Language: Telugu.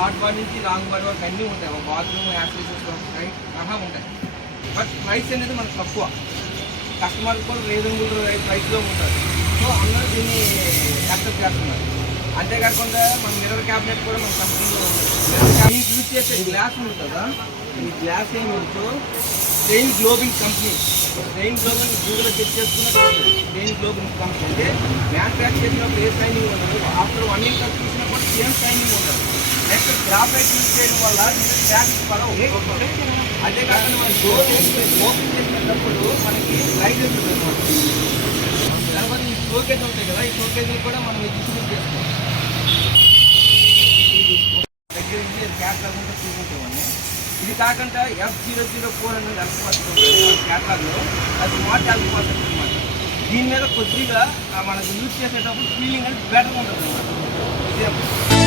షార్ట్ బార్ నుంచి లాంగ్ బార్ వరకు అన్నీ ఉంటాయి. ఒక బాత్రూమ్ యాక్సెసరీస్ సహా ఉంటాయి. బట్ ప్రైస్ అనేది మనకు తక్కువ, కస్టమర్ కూడా రీజనబుల్ ప్రైస్లో ఉంటుంది. సో అందరూ దీన్ని యాక్సెప్ట్ చేస్తున్నారు. అంతేకాకుండా మన మిర్రర్ క్యాబినెట్ కూడా మన కంపెనీలో ఉంటుంది. యూజ్ చేసే గ్లాస్ ఉంది కదా, ఈ గ్లాస్ ఏమిటో రెయిన్ గ్లోబింగ్ కంపెనీ. రెయిన్ గ్లోబింగ్ గూగుల్లో చెక్ చేసుకున్నట్టు రెయిన్ గ్లోబింగ్ కంపెనీ అంటే మ్యానుఫ్యాక్చర్ చేసినప్పుడు ఏ షైనింగ్ ఉండదు, ఆఫ్టర్ 1 year చూసినా కూడా సేమ్ షైనింగ్ ఉండదు. నెక్స్ట్ గ్రాఫైట్ యూజ్ చేయడం వల్ల ట్యాక్స్ పడవు. అంతేకాకుండా మన డోర్ ఓపెన్ చేసినప్పుడు మనకి లైట్ ఉంటుంది అనమాట. తర్వాత ఈ షోకేజ్ ఉంటాయి కదా, ఈ షోకేజ్లు కూడా మనం డిస్ట్రిబ్యూట్ చేసుకోవాలి. దగ్గర నుంచి క్యాట్లాగ్ ఉంటే చూపించేవాడిని. ఇది కాకుండా F004 అనేది క్యాట్లాగ్లో అది స్మార్ట్ క్యాల్కులేటర్ అనమాట. దీని మీద కొద్దిగా మనకు యూజ్ చేసేటప్పుడు ఫీలింగ్ అనేది బెటర్గా ఉంటుంది అనమాట.